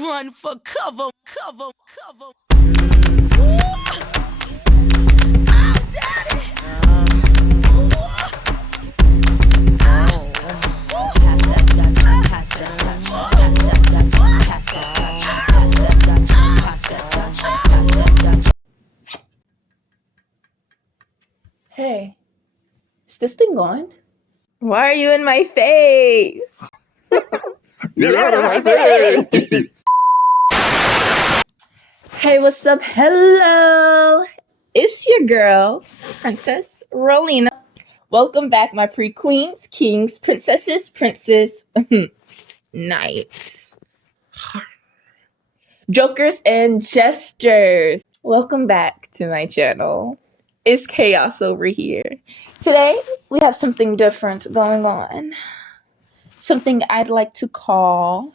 Run for cover, cover, cover. Hey, is this thing on? Why are you in my face? Get out of my face! Hey, what's up? Hello! It's your girl, Princess Rolina. Welcome back, my pre-queens, kings, princesses, princes, knights, jokers, and jesters. Welcome back to my channel. It's chaos over here. Today, we have something different going on. Something I'd like to call...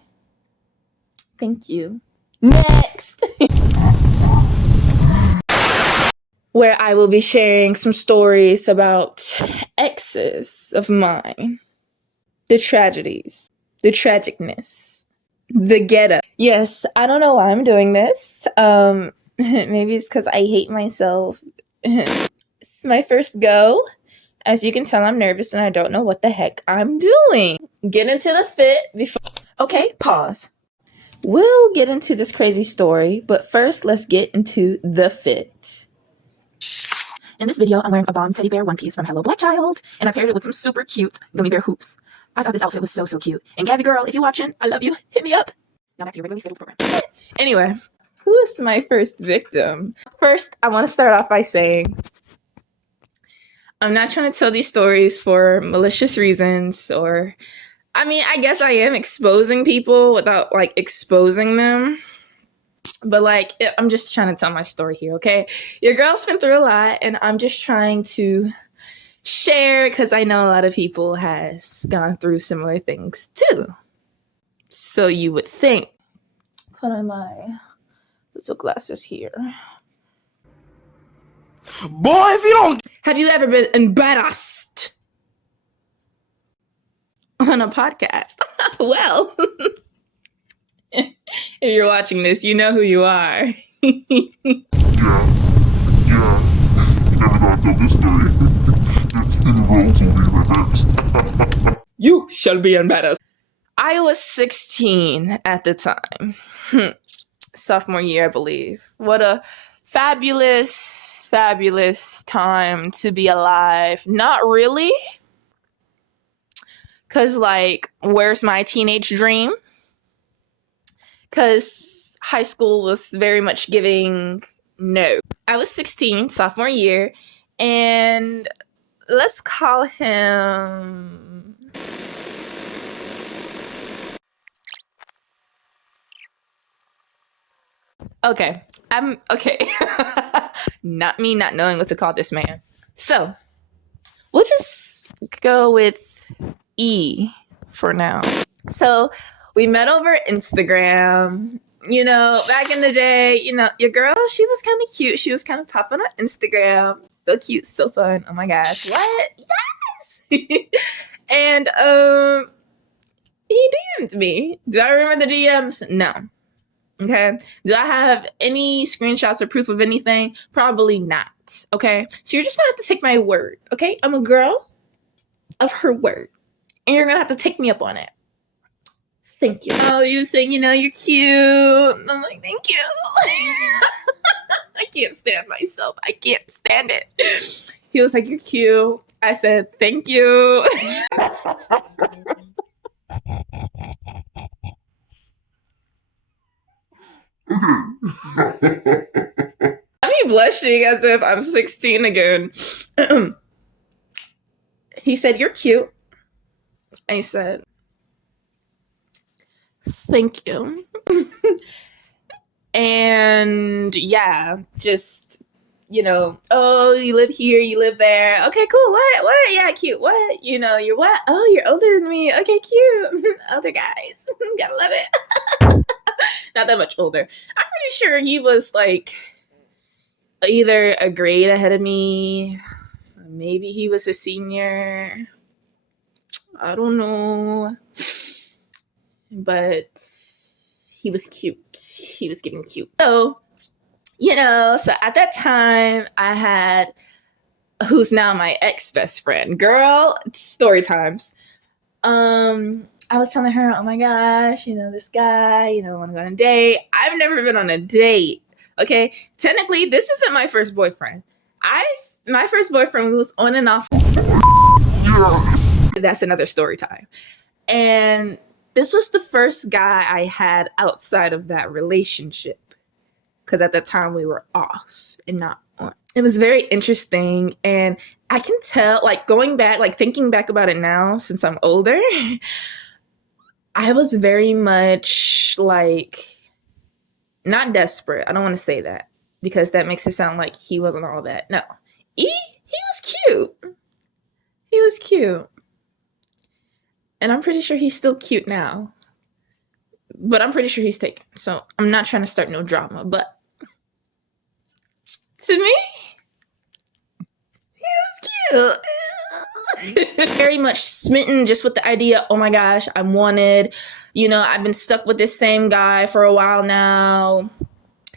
Thank you. Next! Where I will be sharing some stories about exes of mine. The tragedies. The tragicness. The ghetto. Yes, I don't know why I'm doing this. Maybe it's because I hate myself. It's my first go. As you can tell, I'm nervous and I don't know what the heck I'm doing. Get into the fit before... Okay, pause. We'll get into this crazy story, but first let's get into the fit. In this video, I'm wearing a bomb teddy bear one piece from Hello Black Child, and I paired it with some super cute gummy bear hoops. I thought this outfit was so cute. And Gabby girl, if you're watching, I love you. Hit me up. Now back to your regularly scheduled program. Anyway, who is my first victim? First, I want to start off by saying I'm not trying to tell these stories for malicious reasons or... I mean, I guess I am exposing people without, like, exposing them. But, like, I'm just trying to tell my story here, okay? Your girl's been through a lot, and I'm just trying to share because I know a lot of people has gone through similar things, too. So you would think. Put on my little glasses here. Boy, if you don't... Have you ever been embarrassed on a podcast? Well, if you're watching this, you know who you are. Yeah. Never gonna tell this story. The roles will be reversed. You shall be embarrassed. I was 16 at the time. Sophomore year, I believe. What a fabulous, fabulous time to be alive. Not really. Because, like, where's my teenage dream? Because high school was very much giving no. I was 16, sophomore year, and let's call him... Okay, okay. Not me not knowing what to call this man. So, we'll just go with E for now. So, we met over Instagram. You know, back in the day, you know, your girl, she was kind of cute. She was kind of popping on Instagram. So cute, so fun. Oh my gosh. What? Yes! And, he DM'd me. Do I remember the DMs? No. Okay. Do I have any screenshots or proof of anything? Probably not. Okay. So you're just gonna have to take my word. Okay. I'm a girl of her word. And you're gonna have to take me up on it. Thank you. Oh, you were saying, you know, you're cute. I'm like, thank you. I can't stand myself. I can't stand it. He was like, you're cute. I said, thank you. I'm blushing as if I'm 16 again. He said, you're cute. I said, thank you. And yeah, just, you know, oh, you live here, you live there. Okay, cool. What? Yeah, cute. What? You know, you're what? Oh, you're older than me. Okay, cute. Older guys. Gotta love it. Not that much older. I'm pretty sure he was like either a grade ahead of me. Maybe he was a senior. I don't know. But he was cute. He was getting cute. So, so at that time, I had who's now my ex-best friend. Girl, story times. I was telling her, oh my gosh, this guy, I want to go on a date. I've never been on a date. Okay. Technically, this isn't my first boyfriend. My first boyfriend was on and off. That's another story time. And this was the first guy I had outside of that relationship. Because at that time we were off and not on. It was very interesting. And I can tell, like going back, like thinking back about it now since I'm older, I was very much like, not desperate. I don't want to say that because that makes it sound like he wasn't all that. No, he was cute. He was cute. And I'm pretty sure he's still cute now. But I'm pretty sure he's taken. So I'm not trying to start no drama. But to me, he was cute. Very much smitten just with the idea, oh my gosh, I'm wanted. I've been stuck with this same guy for a while now.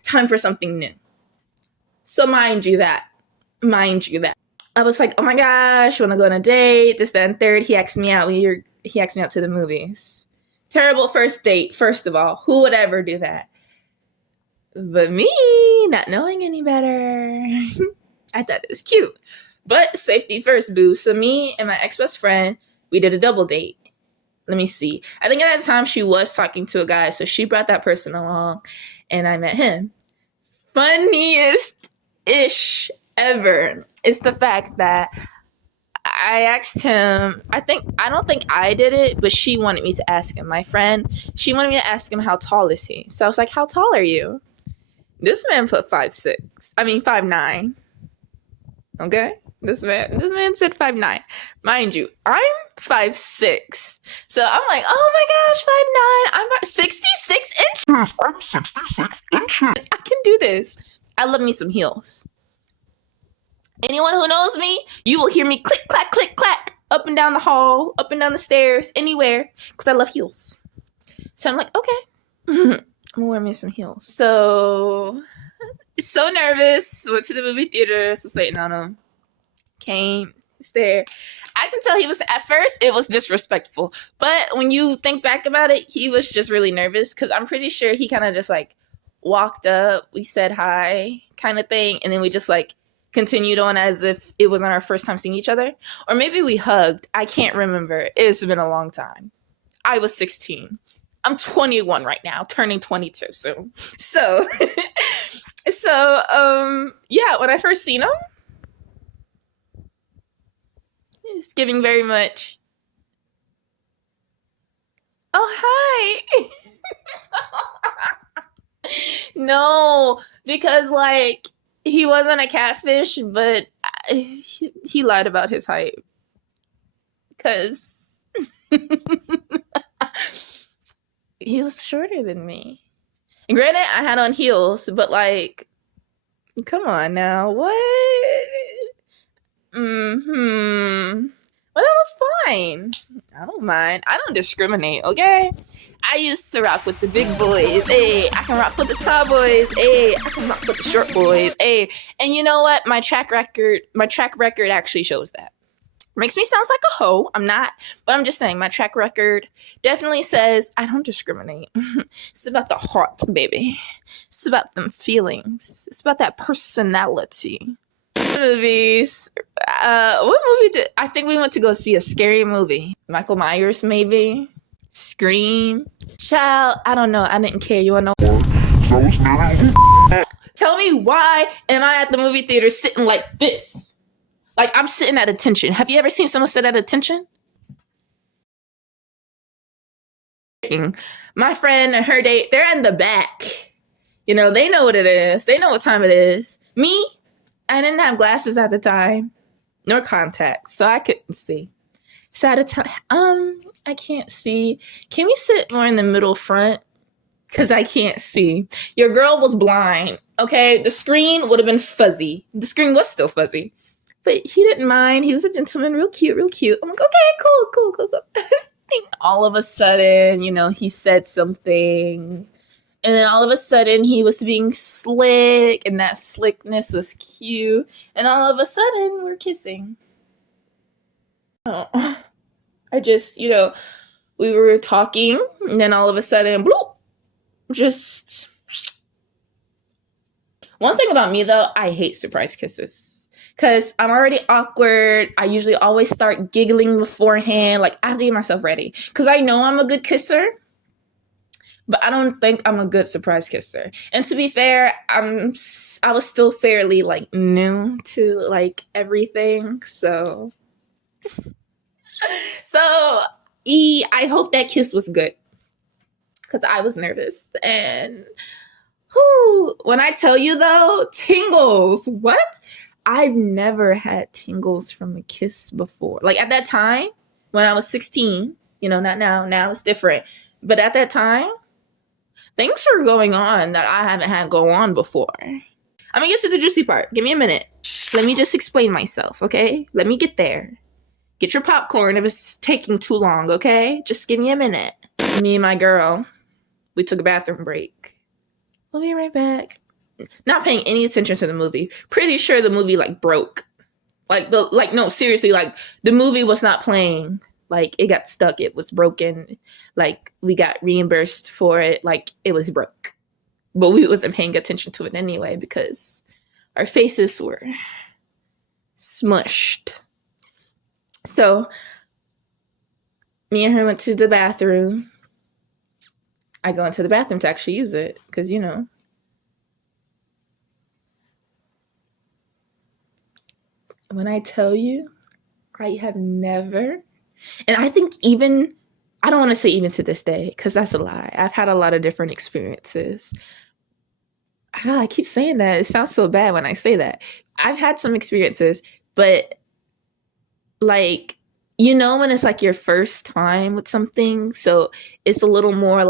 Time for something new. So mind you that. I was like, oh my gosh, want to go on a date, this, that, and third. He asked me out. He asked me out to the movies. Terrible first date, first of all. Who would ever do that? But me, not knowing any better, I thought it was cute. But safety first, boo. So me and my ex-best friend, we did a double date. Let me see. I think at that time she was talking to a guy, so she brought that person along, and I met him. Funniest-ish ever is the fact that I asked him, I don't think I did it, but she wanted me to ask him. My friend, she wanted me to ask him, how tall is he? So I was like, how tall are you? This man put 5'9". Okay? This man said 5'9". Mind you, I'm 5'6". So I'm like, oh my gosh, 5'9". I'm about 66 inches. Yes, I'm 66 inches. I can do this. I love me some heels. Anyone who knows me, you will hear me click, clack, up and down the hall, up and down the stairs, anywhere, because I love heels. So I'm like, okay, I'm gonna wear me some heels. So nervous, went to the movie theater, was waiting on him. Came, was there. I can tell at first it was disrespectful, but when you think back about it, he was just really nervous because I'm pretty sure he kind of just like walked up, we said hi kind of thing, and then we just like continued on as if it wasn't our first time seeing each other. Or maybe we hugged. I can't remember. It's been a long time. I was 16. I'm 21 right now, turning 22 soon. So, yeah, when I first seen him, it's giving very much, oh, hi. No, because like, he wasn't a catfish, but he lied about his height. Because he was shorter than me. And granted, I had on heels, but like, come on now, what? Well, that was fine. I don't mind. I don't discriminate, okay? I used to rock with the big boys. Hey, I can rock with the tall boys. Hey, I can rock with the short boys. Hey, and you know what? My track record actually shows that. Makes me sound like a hoe. I'm not, but I'm just saying my track record definitely says I don't discriminate. It's about the heart, baby. It's about them feelings. It's about that personality. Movies. What movie I think we went to go see a scary movie. Michael Myers, maybe. Scream. Child, I don't know. I didn't care. You wanna know? Tell me why am I at the movie theater sitting like this? Like I'm sitting at attention. Have you ever seen someone sit at attention? My friend and her date, they're in the back. They know what it is. They know what time it is. Me, I didn't have glasses at the time, nor contacts, so I couldn't see. So at a time, I can't see. Can we sit more in the middle front? Because I can't see. Your girl was blind, okay? The screen would have been fuzzy. The screen was still fuzzy. But he didn't mind. He was a gentleman, real cute, real cute. I'm like, okay, cool. And all of a sudden, he said something And then all of a sudden he was being slick, and that slickness was cute. And all of a sudden we're kissing. Oh, I just, we were talking, and then all of a sudden, bloop, just. One thing about me though, I hate surprise kisses. Because I'm already awkward. I usually always start giggling beforehand. Like, I have to get myself ready. Because I know I'm a good kisser, but I don't think I'm a good surprise kisser. And to be fair, I was still fairly, like, new to, like, everything. So I hope that kiss was good. Because I was nervous. And when I tell you, though, tingles. What? I've never had tingles from a kiss before. Like, at that time, when I was 16, not now. Now it's different. But at that time, things were going on that I haven't had go on before. I'm gonna get to the juicy part. Give me a minute. Let me just explain myself, okay? Let me get there. Get your popcorn if it's taking too long, okay? Just give me a minute. Me and my girl, we took a bathroom break. We'll be right back. Not paying any attention to the movie. Pretty sure the movie broke. No, seriously, the movie was not playing. It got stuck. It was broken. We got reimbursed for it. It was broke. But we wasn't paying attention to it anyway because our faces were smushed. So me and her went to the bathroom. I go into the bathroom to actually use it because, when I tell you, I have never, and I think I don't want to say even to this day, because that's a lie. I've had a lot of different experiences. I keep saying that. It sounds so bad when I say that. I've had some experiences, but when it's your first time with something, so it's a little more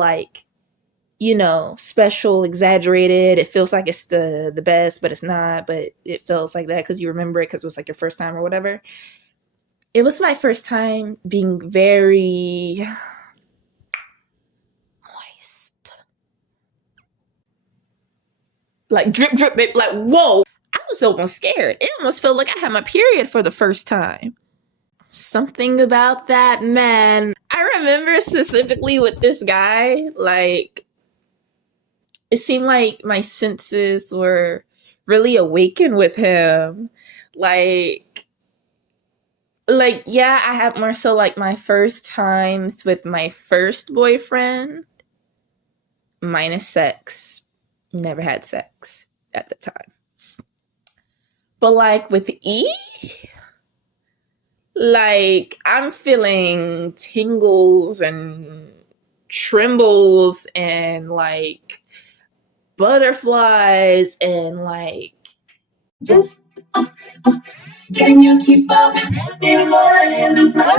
special, exaggerated. It feels like it's the best, but it's not, but it feels like that because you remember it because it was your first time or whatever. It was my first time being very moist. Drip, drip, babe. Whoa. I was almost scared. It almost felt like I had my period for the first time. Something about that, man. I remember specifically with this guy, it seemed like my senses were really awakened with him. Yeah, I had more so my first times with my first boyfriend, minus sex. Never had sex at the time. But with E, I'm feeling tingles and trembles and butterflies and Just can you keep up with the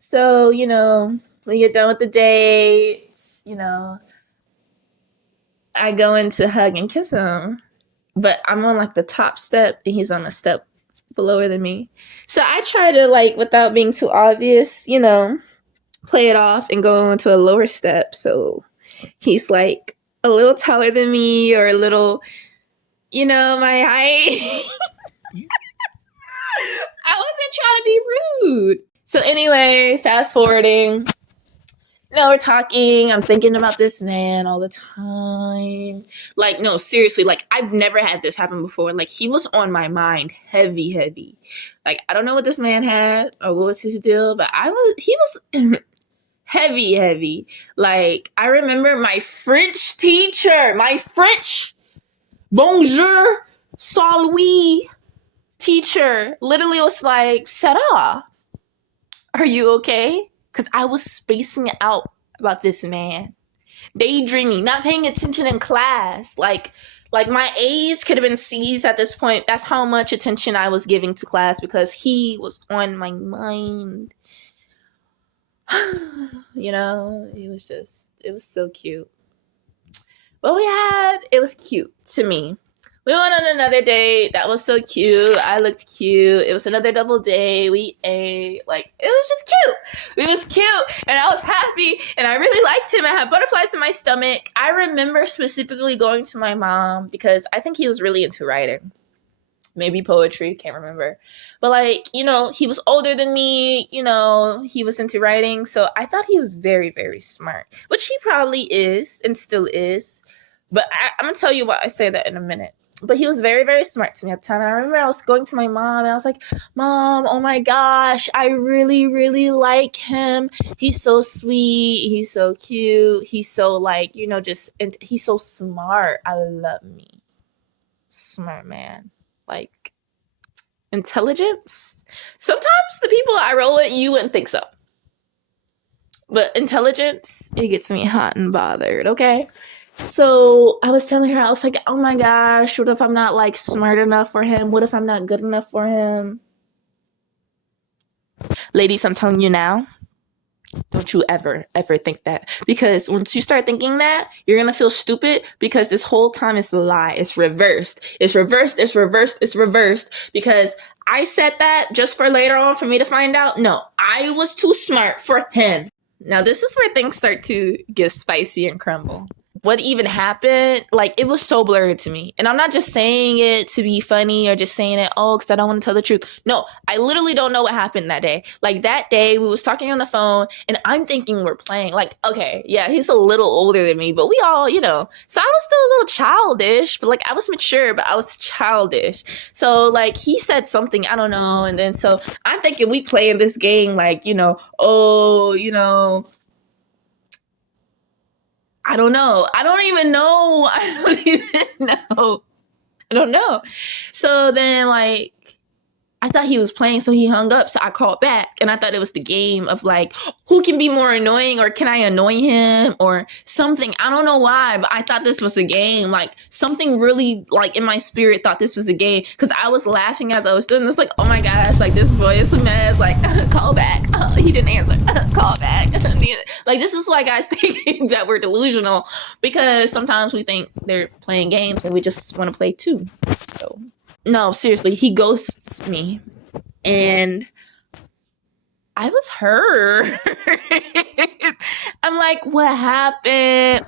So, we get done with the date, I go in to hug and kiss him, but I'm on the top step and he's on a step lower than me. So I try to without being too obvious, play it off and go into a lower step. So he's a little taller than me or a little, my height. I wasn't trying to be rude. So anyway, fast forwarding. We're talking. I'm thinking about this man all the time. No, seriously. I've never had this happen before. He was on my mind heavy, heavy. I don't know what this man had or what was his deal, but he was heavy, heavy. I remember my French teacher, my French bonjour, salut teacher literally was Sarah, are you okay? Because I was spacing out about this man, daydreaming, not paying attention in class. My A's could have been C's at this point. That's how much attention I was giving to class because he was on my mind. It was so cute. It was cute to me. We went on another date. That was so cute. I looked cute. It was another double date. We ate. Like, it was just cute. It was cute. And I was happy. And I really liked him. I had butterflies in my stomach. I remember specifically going to my mom because I think he was really into writing. Maybe poetry. Can't remember. But, like, you know, he was older than me. You know, he was into writing. So I thought he was very, very smart. Which he probably is and still is. But I'm going to tell you why I say that in a minute. But he was very, very smart to me at the time. And I remember I was going to my mom and I was like, Mom, oh my gosh, I really, really like him. He's so sweet. He's so cute. He's so like, you know, and he's so smart. I love me. Smart man. Like, intelligence. Sometimes the people I roll with, you wouldn't think so. But intelligence, it gets me hot and bothered, okay? So I was telling her, I was like, oh my gosh, what if I'm not like smart enough for him? What if I'm not good enough for him? Ladies, I'm telling you now, don't you ever think that. Because once you start thinking that, you're going to feel stupid because this whole time it's a lie. It's reversed. It's reversed. It's reversed. It's reversed. Because I said that just for later on for me to find out. No, I was too smart for him. Now, this is where things start to get spicy and crumble. What even happened, like, it was so blurred to me. And I'm not just saying it to be funny or just saying it, because I don't want to tell the truth. No, I literally don't know what happened that day. Like, that day, we was talking on the phone, and I'm thinking we're playing. Like, okay, yeah, he's a little older than me, but we all, you know. So I was still a little childish, but, like, I was mature, but I was childish. So, like, he said something, I don't know, and then so I'm thinking we playing this game, like, you know, I don't know. I don't even know. I don't know. So then, like, I thought he was playing, so he hung up. So I called back, and I thought it was the game of, like, who can be more annoying, or can I annoy him, or something. I don't know why, but I thought this was a game. Like, something really, like, in my spirit thought this was a game, because I was laughing as I was doing this, like, oh my gosh, like, this boy is a mess. Like, call back. He didn't answer. Call back. Like, this is why guys think that we're delusional, because sometimes we think they're playing games, and we just want to play too. So... no, seriously, he ghosts me. And I was hurt. I'm like, what happened?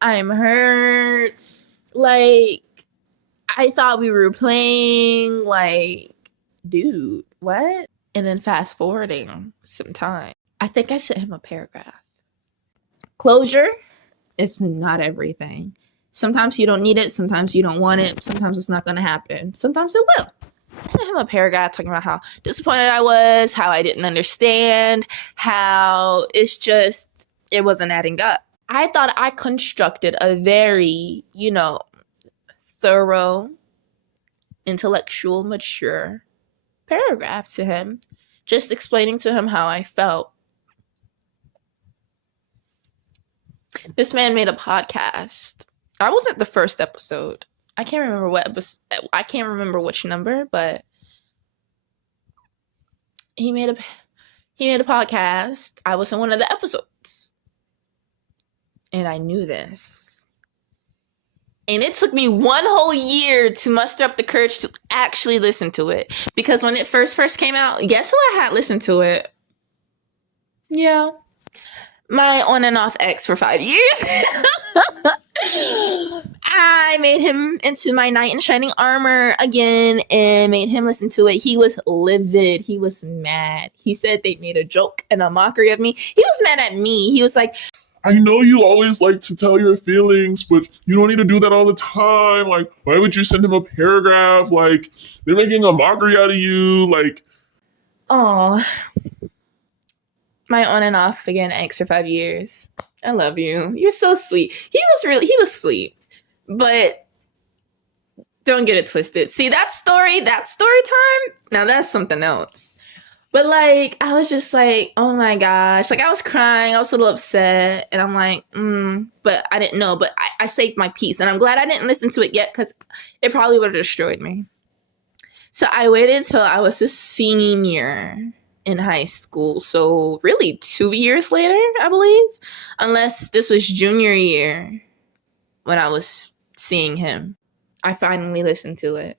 I'm hurt. Like, I thought we were playing. Like, dude, what? And then fast forwarding some time. I think I sent him a paragraph. Closure is not everything. Sometimes you don't need it. Sometimes you don't want it. Sometimes it's not going to happen. Sometimes it will. I sent him a paragraph talking about how disappointed I was, how I didn't understand, how it wasn't adding up. I thought I constructed a very, thorough, intellectual, mature paragraph to him, just explaining to him how I felt. This man made a podcast. I was at the first episode. I can't remember which number, but he made a podcast. I was in one of the episodes. And I knew this. And it took me one whole year to muster up the courage to actually listen to it. Because when it first came out, guess who I had listened to it? Yeah. My on and off ex for 5 years. I made him into my knight in shining armor again and made him listen to it. He was livid. He was mad. He said they made a joke and a mockery of me. He was mad at me. He was like, I know you always like to tell your feelings, but you don't need to do that all the time. Like, why would you send him a paragraph? Like, they're making a mockery out of you. Like, oh, my on and off again ex for 5 years. I love you. You're so sweet. He was sweet. But don't get it twisted. See, that story time, now that's something else. But like, I was just like, oh my gosh. Like, I was crying. I was a little upset. And I'm like, but I didn't know. But I saved my peace. And I'm glad I didn't listen to it yet because it probably would have destroyed me. So I waited till I was a senior in high school. So really 2 years later, I believe. Unless this was junior year when I was seeing him. I finally listened to it.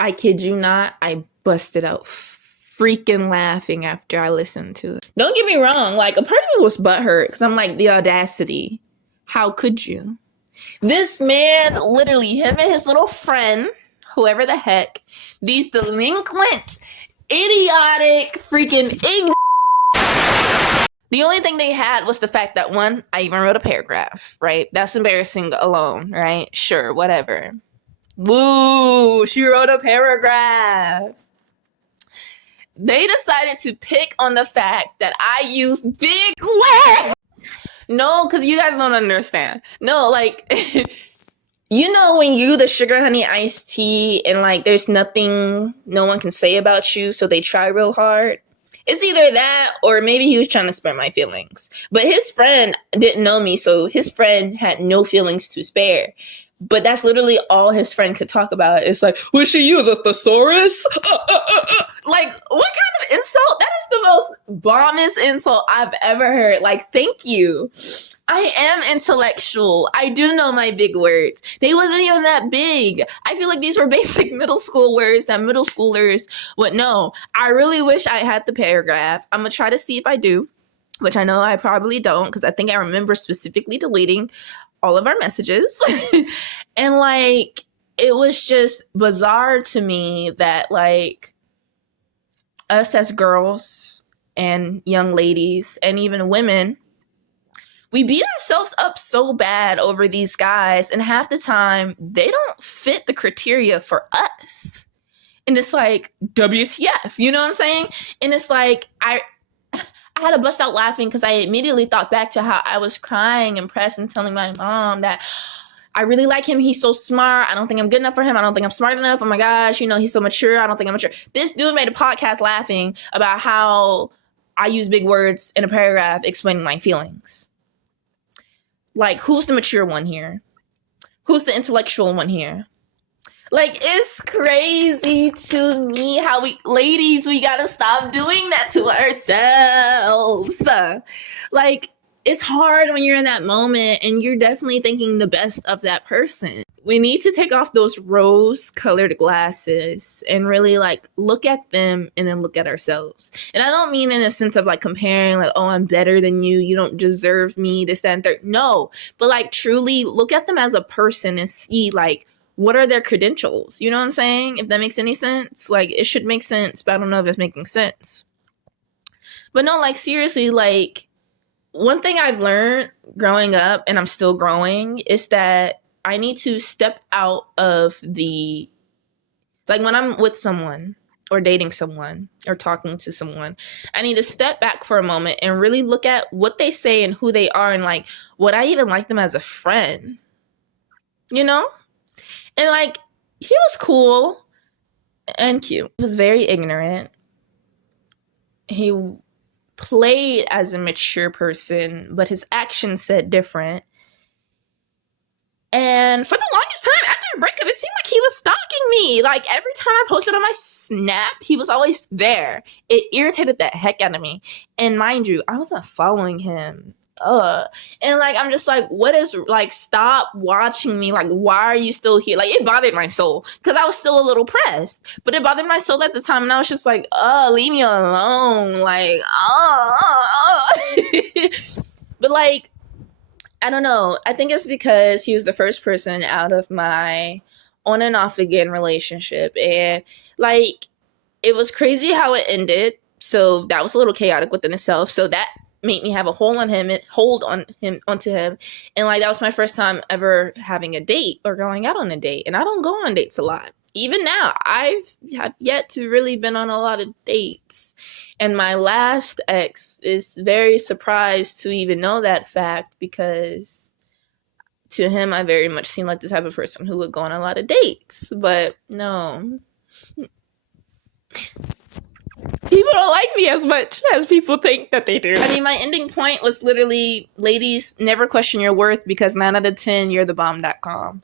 I kid you not, I busted out freaking laughing after I listened to it. Don't get me wrong, like a part of me was butthurt because I'm like, the audacity. How could you? This man, literally, him and his little friend, whoever the heck, these delinquent, idiotic, freaking ignorant. The only thing they had was the fact that, one, I even wrote a paragraph, right? That's embarrassing alone, right? Sure, whatever. Woo, she wrote a paragraph. They decided to pick on the fact that I used big words. No, because you guys don't understand. No, like, you know when you the sugar honey iced tea and like there's nothing no one can say about you, so they try real hard? It's either that or maybe he was trying to spare my feelings. But his friend didn't know me, so his friend had no feelings to spare. But that's literally all his friend could talk about. It's like, would she use a thesaurus? Like, what kind of insult? That is the most bombest insult I've ever heard. Like, thank you. I am intellectual. I do know my big words. They wasn't even that big. I feel like these were basic middle school words that middle schoolers would know. I really wish I had the paragraph. I'm going to try to see if I do, which I know I probably don't because I think I remember specifically deleting all of our messages. And like, it was just bizarre to me that like us as girls and young ladies and even women, we beat ourselves up so bad over these guys, and half the time they don't fit the criteria for us. And it's like, WTF, you know what I'm saying? And it's like, I had to bust out laughing because I immediately thought back to how I was crying and pressed and telling my mom that I really like him. He's so smart. I don't think I'm good enough for him. I don't think I'm smart enough. Oh my gosh, you know, he's so mature. I don't think I'm mature. This dude made a podcast laughing about how I use big words in a paragraph explaining my feelings. Like, who's the mature one here? Who's the intellectual one here? Like, it's crazy to me how ladies, we gotta stop doing that to ourselves. Like, it's hard when you're in that moment and you're definitely thinking the best of that person. We need to take off those rose-colored glasses and really, like, look at them and then look at ourselves. And I don't mean in a sense of, like, comparing, like, oh, I'm better than you, you don't deserve me, this, that, and third. No, but, like, truly look at them as a person and see, like, what are their credentials? You know what I'm saying? If that makes any sense. Like, it should make sense, but I don't know if it's making sense. But no, like, seriously, like, one thing I've learned growing up, and I'm still growing, is that I need to step out of the, like, when I'm with someone or dating someone or talking to someone, I need to step back for a moment and really look at what they say and who they are and, like, would I even like them as a friend? You know? And, like, he was cool and cute. He was very ignorant. He played as a mature person, but his actions said different. And for the longest time after a breakup, it seemed like he was stalking me. Like, every time I posted on my Snap, he was always there. It irritated the heck out of me. And mind you, I wasn't following him. And like, I'm just like, what is, like, stop watching me. Like, why are you still here? Like, it bothered my soul because I was still a little pressed, but it bothered my soul at the time. And I was just like, leave me alone. Like, but like, I don't know. I think it's because he was the first person out of my on and off again relationship. And like, it was crazy how it ended. So that was a little chaotic within itself. So that made me have a hold on him, onto him. And like, that was my first time ever having a date or going out on a date. And I don't go on dates a lot. Even now, I have yet to really been on a lot of dates. And my last ex is very surprised to even know that fact because to him, I very much seem like the type of person who would go on a lot of dates. But no. People don't like me as much as people think that they do. I mean, my ending point was literally, ladies, never question your worth because 9 out of 10, you're the bomb.com.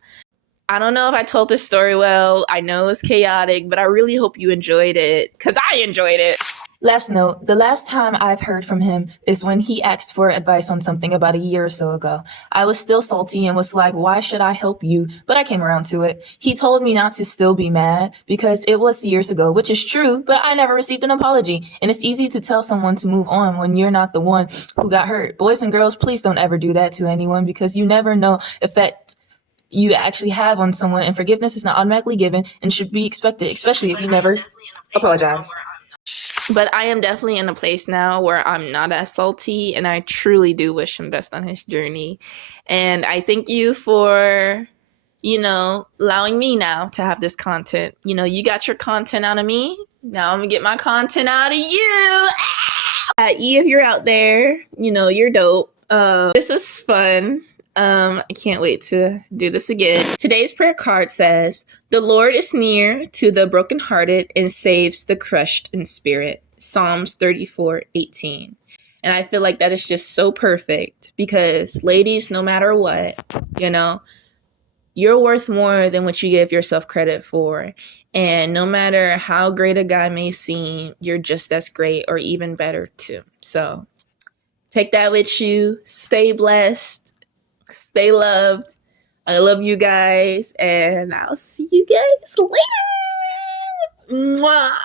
I don't know if I told this story well. I know it's chaotic, but I really hope you enjoyed it because I enjoyed it. Last note, the last time I've heard from him is when he asked for advice on something about a year or so ago. I was still salty and was like, why should I help you? But I came around to it. He told me not to still be mad because it was years ago, which is true, but I never received an apology. And it's easy to tell someone to move on when you're not the one who got hurt. Boys and girls, please don't ever do that to anyone because you never know if that you actually have on someone, and forgiveness is not automatically given and should be expected, especially if you never apologized. But I am definitely in a place now where I'm not as salty, and I truly do wish him best on his journey. And I thank you for, allowing me now to have this content. You got your content out of me. Now I'm gonna get my content out of you. E, if you're out there, you're dope. This was fun. I can't wait to do this again. Today's prayer card says, "The Lord is near to the brokenhearted and saves the crushed in spirit." Psalms 34:18. And I feel like that is just so perfect because, ladies, no matter what, you're worth more than what you give yourself credit for. And no matter how great a guy may seem, you're just as great or even better too. So take that with you. Stay blessed. Stay loved. I love you guys, and I'll see you guys later. Mwah.